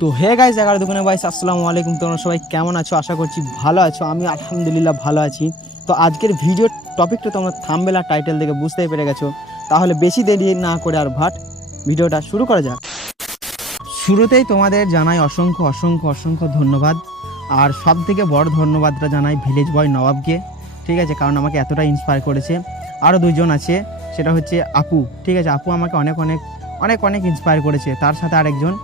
তো hey guys 11 দুগুণে বাইস, আসসালামু আলাইকুম। তোমরা সবাই কেমন আছো? আশা করছি ভালো আছো। আমি আলহামদুলিল্লাহ ভালো আছি। তো আজকের ভিডিওর টপিকটা তোমরা থাম্বনেল আর টাইটেল দেখে বুঝতেই পেরে গেছো। তাহলে বেশি দেরি না করে আর ভিডিওটা শুরু করা যাক। শুরুতেই তোমাদের জানাই অসংখ্য অসংখ্য অসংখ্য ধন্যবাদ। আর সব থেকে বড় ধন্যবাদটা জানাই ভিলেজ বয় নবাবকে, ঠিক আছে, কারণ আমাকে এতটা ইন্সপায়ার করেছে। আরও দুজন আছে, সেটা হচ্ছে আপু, ঠিক আছে। আপু আমাকে অনেক অনেক অনেক অনেক ইন্সপায়ার করেছে। তার সাথে আরেকজন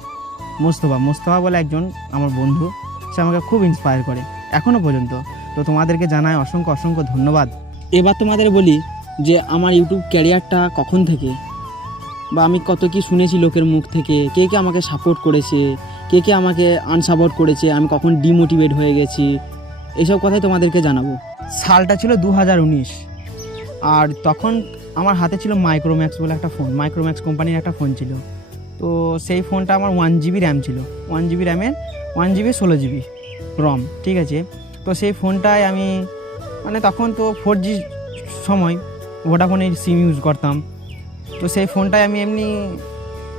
মোস্তফা বলে একজন আমার বন্ধু, সে আমাকে খুব ইন্সপায়ার করে এখনও পর্যন্ত। তো তোমাদেরকে জানাই অসংখ্য অসংখ্য ধন্যবাদ। এবার তোমাদের বলি যে আমার ইউটিউব ক্যারিয়ারটা কখন থেকে, বা আমি কত কি শুনেছি লোকের মুখ থেকে, কে কে আমাকে সাপোর্ট করেছে, কে কে আমাকে আনসাপোর্ট করেছে, আমি কখন ডিমোটিভেট হয়ে গেছি, এইসব কথাই তোমাদেরকে জানাবো। সালটা ছিল 2019, আর তখন আমার হাতে ছিল মাইক্রোম্যাক্স বলে একটা ফোন। মাইক্রোম্যাক্স কোম্পানির একটা ফোন ছিল। তো সেই ফোনটা আমার 1 GB র্যাম ছিল, 1 GB র্যামের 1 GB 16 GB রম, ঠিক আছে। তো সেই ফোনটায় আমি তখন তো 4G সময়, ভোডাফোনের সিম ইউজ করতাম। তো সেই ফোনটায় আমি এমনি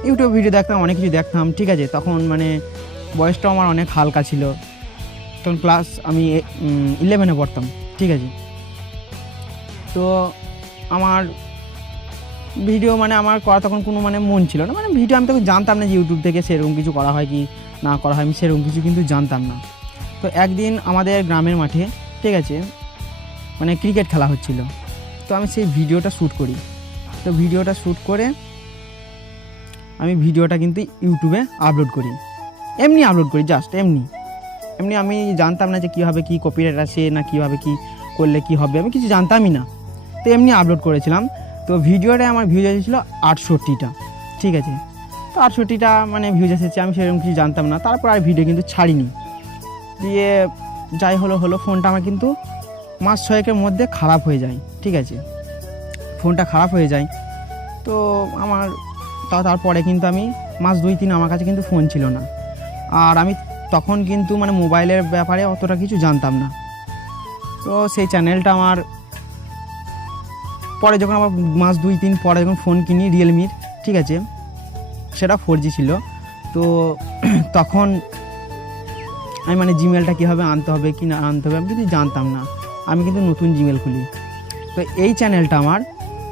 ইউটিউব ভিডিও দেখতাম, অনেক কিছু দেখতাম, ঠিক আছে। তখন বয়সটাও আমার অনেক হালকা ছিল, তখন ক্লাস আমি 11-এ পড়তাম, ঠিক আছে। তো আমার ভিডিও আমার করা তখন কোনো মন ছিল না, ভিডিও আমি তখন জানতাম না যে ইউটিউব থেকে সেরকম কিছু করা হয় কি না করা হয়, আমি সেরকম কিছু কিন্তু জানতাম না। তো একদিন আমাদের গ্রামের মাঠে, ঠিক আছে, ক্রিকেট খেলা হচ্ছিল। তো আমি সেই ভিডিওটা শ্যুট করি। তো ভিডিওটা শ্যুট করে আমি ভিডিওটা কিন্তু ইউটিউবে আপলোড করি, এমনি আপলোড করি, জাস্ট এমনি। আমি জানতাম না যে কীভাবে কী কপিরাইট আসে না কীভাবে কী করলে কী হবে, আমি কিছু জানতামই না। তো এমনি আপলোড করেছিলাম। তো ভিডিওটায় আমার ভিউজ এসেছিলো 68টা, ঠিক আছে। তো 68টা ভিউজ এসেছে, আমি সেরকম কিছু জানতাম না। তারপর আর ভিডিও কিন্তু ছাড়িনি। দিয়ে যাই হলো ফোনটা আমার কিন্তু মাস 6-এর মধ্যে খারাপ হয়ে যায়, ঠিক আছে। ফোনটা খারাপ হয়ে যায়। তো আমার তারপরে কিন্তু আমি মাস 2-3 আমার কাছে কিন্তু ফোন ছিল না। আর আমি তখন কিন্তু মোবাইলের ব্যাপারে অতটা কিছু জানতাম না। তো সেই চ্যানেলটা আমার পরে যখন আমার মাস 2-3 পরে যখন ফোন কিনি রিয়েলমির, ঠিক আছে, সেটা 4G ছিল। তো তখন আমি জিমেলটা কীভাবে আনতে হবে কি না আনতে হবে আমি কিন্তু জানতাম না। আমি কিন্তু নতুন জিমেল খুলি। তো এই চ্যানেলটা আমার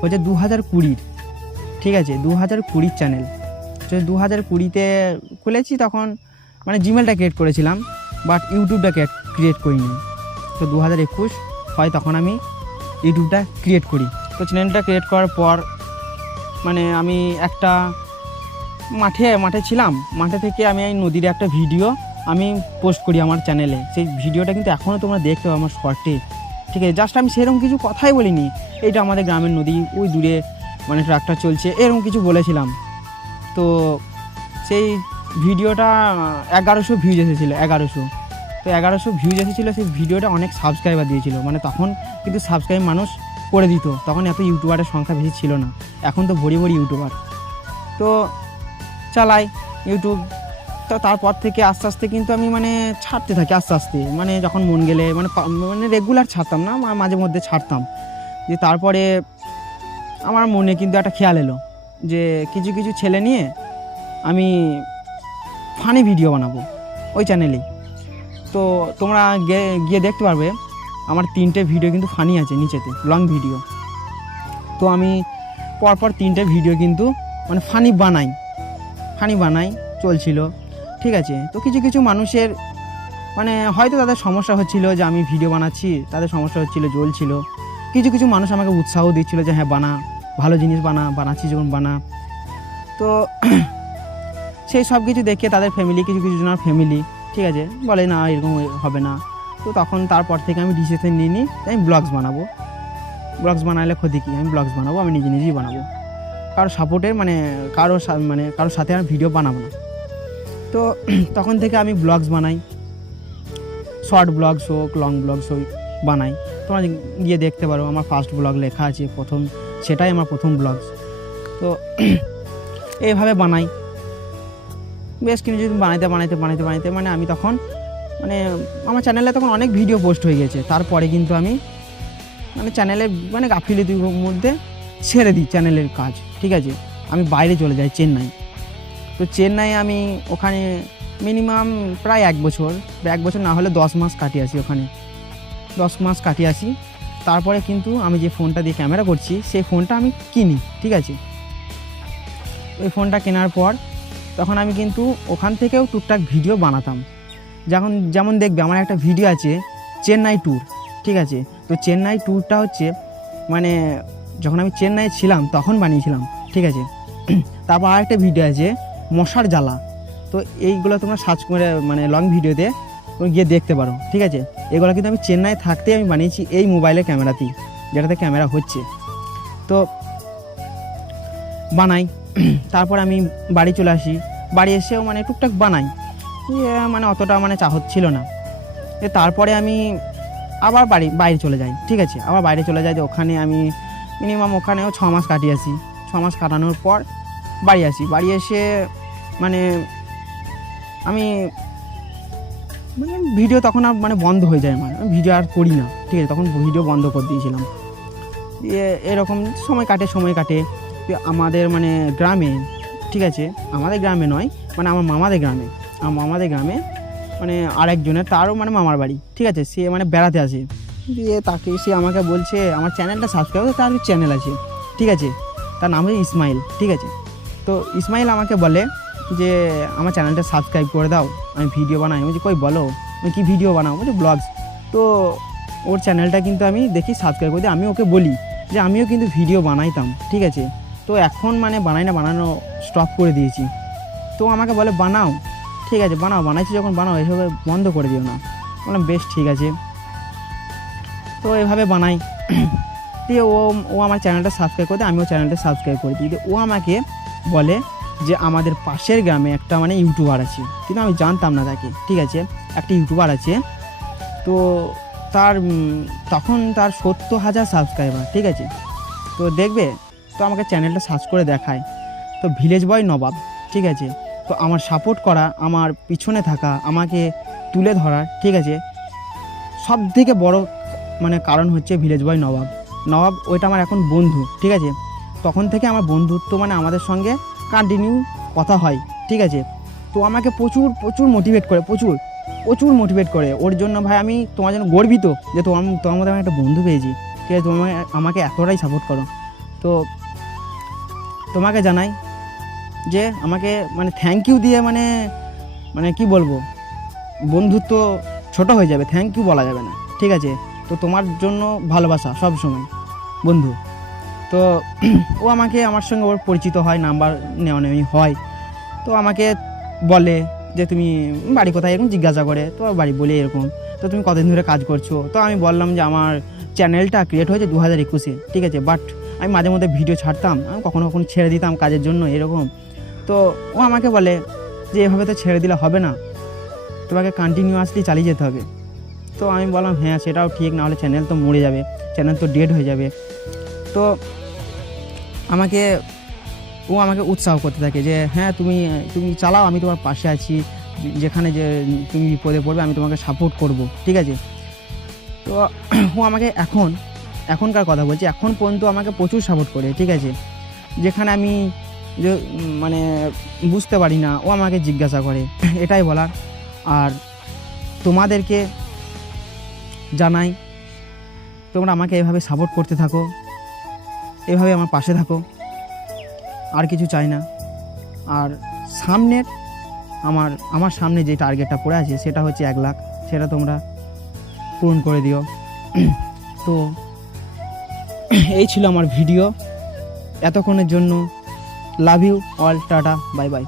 হচ্ছে 2020-র, ঠিক আছে, 2020-র চ্যানেল। তো 2020-তে খুলেছি। তখন জিমেলটা ক্রিয়েট করেছিলাম, বাট ইউটিউবটা ক্রিয়েট করিনি। তো 2021 হয় তখন আমি ইউটিউবটা ক্রিয়েট করি। তো চ্যানেলটা ক্রিয়েট করার পর আমি একটা মাঠে ছিলাম। মাঠে থেকে আমি এই নদীর একটা ভিডিও আমি পোস্ট করি আমার চ্যানেলে। সেই ভিডিওটা কিন্তু এখনও তোমরা দেখতে পাবে আমার শর্টে, ঠিক আছে। জাস্ট আমি সেরকম কিছু কথাই বলিনি, এইটা আমাদের গ্রামের নদী, ওই দূরে ট্রাক্টর চলছে, এরকম কিছু বলেছিলাম। তো সেই ভিডিওটা 1100 ভিউজ এসেছিলো, 1100। তো 1100 ভিউজ এসেছিলো। সেই ভিডিওটা অনেক সাবস্ক্রাইবার দিয়েছিল। তখন কিন্তু সাবস্ক্রাইব মানুষ করে দিত, তখন এত ইউটিউবারের সংখ্যা বেশি ছিল না। এখন তো ভরি ভরি ইউটিউবার। তো চালাই ইউটিউব। তো তারপর থেকে আস্তে আস্তে কিন্তু আমি ছাড়তে থাকি আস্তে আস্তে, যখন মন গেলে রেগুলার ছাড়তাম না, মাঝে মধ্যে ছাড়তাম। যে তারপরে আমার মনে কিন্তু একটা খেয়াল এলো যে কিছু কিছু ছেলে নিয়ে আমি ফানি ভিডিও বানাবো ওই চ্যানেলেই। তো তোমরা গিয়ে দেখতে পারবে আমার 3টে ভিডিও কিন্তু ফানি আছে নিচেতে, লং ভিডিও। তো আমি পরপর 3টে ভিডিও কিন্তু ফানি বানাই চলছিল, ঠিক আছে। তো কিছু কিছু মানুষের হয়তো তাদের সমস্যা হচ্ছিল যে আমি ভিডিও বানাচ্ছি, তাদের সমস্যা হচ্ছিল, জ্বলছিল। কিছু কিছু মানুষ আমাকে উৎসাহ দিচ্ছিল যে হ্যাঁ বানা, ভালো জিনিস বানাচ্ছি যখন বানা। তো সেই সব কিছু দেখে তাদের ফ্যামিলি, কিছু কিছু জনের ফ্যামিলি, ঠিক আছে, বলে না এরকম হবে না। তো তখন তারপর থেকে আমি ডিসিশন নিয়ে নিই আমি ব্লগস বানাবো। ব্লগস বানালে ক্ষতি কী, আমি ব্লগস বানাবো, আমি নিজেই বানাবো। কারো সাপোর্টের কারোর সাথে আমি ভিডিও বানাবো না। তো তখন থেকে আমি ব্লগস বানাই, শর্ট ব্লগস হোক লং ব্লগস হোক বানাই। তোমরা গিয়ে দেখতে পারো আমার ফার্স্ট ব্লগ লেখা আছে প্রথম, সেটাই আমার প্রথম ব্লগস। তো এইভাবে বানাই বেশ কিছু দিন, বানাইতে আমি তখন আমার চ্যানেলে তখন অনেক ভিডিও পোস্ট হয়ে গেছে। তারপরে কিন্তু আমি চ্যানেলে গাফিলতির মধ্যে ছেড়ে দিই চ্যানেলের কাজ, ঠিক আছে। আমি বাইরে চলে যাই চেন্নাই। তো চেন্নাই আমি ওখানে মিনিমাম প্রায় 1 বছর, 1 বছর না হলে 10 মাস কাটিয়ে আসি ওখানে, 10 মাস কাটিয়ে আসি। তারপরে কিন্তু আমি যে ফোনটা দিয়ে ক্যামেরা করছি সেই ফোনটা আমি কিনি, ঠিক আছে। ওই ফোনটা কেনার পর তখন আমি কিন্তু ওখান থেকেও টুকটাক ভিডিও বানাতাম। যেমন দেখবে আমার একটা ভিডিও আছে চেন্নাই ট্যুর, ঠিক আছে। তো চেন্নাই ট্যুরটা হচ্ছে মানে যখন আমি চেন্নাইয়ে ছিলাম তখন বানিয়েছিলাম, ঠিক আছে। তারপর আরেকটা ভিডিও আছে মশার জ্বালা। তো এইগুলো তোমরা সার্চ করে মানে লং ভিডিওতে গিয়ে দেখতে পারো, ঠিক আছে। এগুলো কিন্তু আমি চেন্নাই থাকতে আমি বানিয়েছি এই মোবাইলের ক্যামেরাতেই, যেটাতে ক্যামেরা হচ্ছে। তো বানাই, তারপর আমি বাড়ি চলে আসি। বাড়ি এসেও মানে টুকটাক বানাই, মানে অতটা মানে চাহত ছিল না। তারপরে আমি আবার বাইরে চলে যাই, ঠিক আছে। আবার বাইরে চলে যাই, ওখানে আমি মিনিমাম ওখানেও 6 মাস কাটিয়ে আসি। 6 মাস কাটানোর পর বাড়ি আসি। বাড়ি এসে মানে আমি মানে ভিডিও তখন আর মানে বন্ধ হয়ে যায়, মানে ভিডিও আর করি না, ঠিক আছে। তখন ভিডিও বন্ধ করে দিয়েছিলাম। এরকম সময় কাটে আমাদের মানে গ্রামে, ঠিক আছে, আমাদের গ্রামে নয়, মানে আমার মামাদের গ্রামে মানে আরেকজনের, তারও মানে মামার বাড়ি, ঠিক আছে। সে মানে বেড়াতে আসে, দিয়ে তাকে সে আমাকে বলছে আমার চ্যানেলটা সাবস্ক্রাইব করতে, তার চ্যানেল আছে, ঠিক আছে। তার নাম হচ্ছে ইসমাইল, ঠিক আছে। তো ইসমাইল আমাকে বলে যে আমার চ্যানেলটা সাবস্ক্রাইব করে দাও, আমি ভিডিও বানাই। আমি বলছি কই বলো, আমি কী ভিডিও বানাও? বলছি ব্লগস। তো ওর চ্যানেলটা কিন্তু আমি দেখি সাবস্ক্রাইব করে দিই। আমি ওকে বলি যে আমিও কিন্তু ভিডিও বানাইতাম, ঠিক আছে। তো এখন মানে বানানো স্টপ করে দিয়েছি। তো আমাকে বলে বানাও, ঠিক আছে, বানাইছি যখন বানাও, এভাবে বন্ধ করে দিও না। বললাম বেশ ঠিক আছে। তো এভাবে বানাই, দিয়ে ও আমার চ্যানেলটা সাবস্ক্রাইব করে দেয়, আমিও চ্যানেলটা সাবস্ক্রাইব করে দিই। ও আমাকে বলে যে আমাদের পাশের গ্রামে একটা মানে ইউটিউবার আছে, কিন্তু আমি জানতাম না তাকে, ঠিক আছে। একটা ইউটিউবার আছে, তো তখন তার 70,000 সাবস্ক্রাইবার, ঠিক আছে। তো দেখবে, তো আমাকে চ্যানেলটা সার্চ করে দেখায়, তো ভিলেজ বয় নবাব, ঠিক আছে। তো আমার সাপোর্ট করা, আমার পিছনে থাকা, আমাকে তুলে ধরার, ঠিক আছে, সব থেকে বড় মানে কারণ হচ্ছে ভিলেজ বয় নবাব। ওইটা আমার এখন বন্ধু, ঠিক আছে। তখন থেকে আমার বন্ধুত্ব মানে আমাদের সঙ্গে কন্টিনিউ কথা হয়, ঠিক আছে। তো আমাকে প্রচুর মোটিভেট করে, প্রচুর মোটিভেট করে। ওর জন্য ভাই আমি তোমার জন্য গর্বিত যে তোমার মধ্যে আমি একটা বন্ধু পেয়েছি, ঠিক আছে। আমাকে এতটাই সাপোর্ট করো। তো তোমাকে জানাই যে আমাকে মানে থ্যাংক ইউ দিয়ে মানে কি বলবো, বন্ধুত্ব ছোট হয়ে যাবে, থ্যাংক ইউ বলা যাবে না, ঠিক আছে। তো তোমার জন্য ভালোবাসা সব সময় বন্ধু। তো ও আমার সঙ্গে ওর পরিচিত হয়, নাম্বার নেওয়া হয়। তো আমাকে বলে যে তুমি বাড়ি কোথায়, এরকম জিজ্ঞাসা করে। তো বাড়ি বলে এরকম। তো তুমি কতদিন ধরে কাজ করছো? তো আমি বললাম যে আমার চ্যানেলটা ক্রিয়েট হয়েছে 2021-এ, ঠিক আছে। বাট আমি মাঝে মধ্যে ভিডিও ছাড়তাম, আমি কখনো ছেড়ে দিতাম কাজের জন্য, এরকম। তো ও আমাকে বলে যে এভাবে তো ছেড়ে দিলে হবে না, তোমাকে কন্টিনিউয়াসলি চালিয়ে যেতে হবে। তো আমি বললাম হ্যাঁ সেটাও ঠিক, না হলে চ্যানেল তো মরে যাবে, চ্যানেল তো ডেড হয়ে যাবে। তো ও আমাকে উৎসাহ করতে থাকে যে হ্যাঁ তুমি চালাও, আমি তোমার পাশে আছি, যেখানে যে তুমি বিপদে পড়বে আমি তোমাকে সাপোর্ট করব, ঠিক আছে। তো ও আমাকে এখনকার কথা বলছি, এখন পর্যন্ত আমাকে প্রচুর সাপোর্ট করে, ঠিক আছে। যেখানে আমি যে মানে বুঝতে পারি না, ও আমাকে জিজ্ঞাসা করে, এটাই বলার। আর তোমাদেরকে জানাই তোমরা আমাকে এভাবে সাপোর্ট করতে থাকো, এভাবে আমার পাশে থাকো, আর কিছু চাই না। আর আমার সামনে যে টার্গেটটা পড়ে আছে সেটা হচ্ছে 1 লাখ, সেটা তোমরা পূরণ করে দিও। তো এই ছিল আমার ভিডিও এতক্ষণের জন্য। Love you all, tata, bye by.